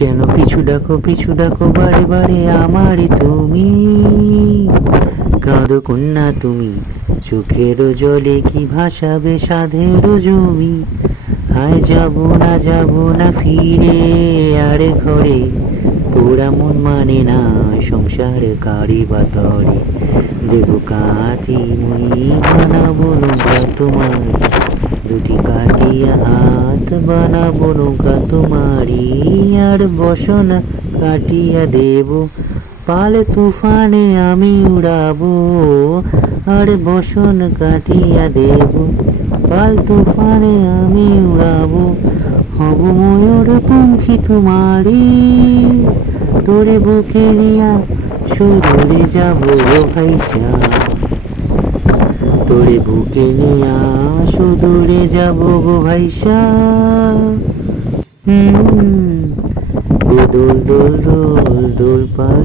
কেন পিছু ডাকো বারে বারে আমারে তুমি, কাঁদো কন্যা তুমি, চোখের জলে কি ভাসাবে সাধের জমি। হায় যাব না ফিরে আর ঘরে, পোড়া মন মানে না সংসার কারি বাতরে। দেব কাটি মুই বানাবো নৌকা তোমার, দুটি কাটিয়া হাত বানাবো নৌকা তোমারি। আর বসনা কাটিয়া দেব, পাল তুফানে আমি উড়াবো। আর বসন কাটিয়া দেব, পাল তুফানে আমি উড়াবো। হব ময়ূর পঙ্খী তোমারি, তোরে বুকে নিয়া সুদূরে যাব ভাইসা। তোরে বুকে নিয়া সুদূরে যাব গো ভাইসা। দোল দোল দোল দোল দোল পাল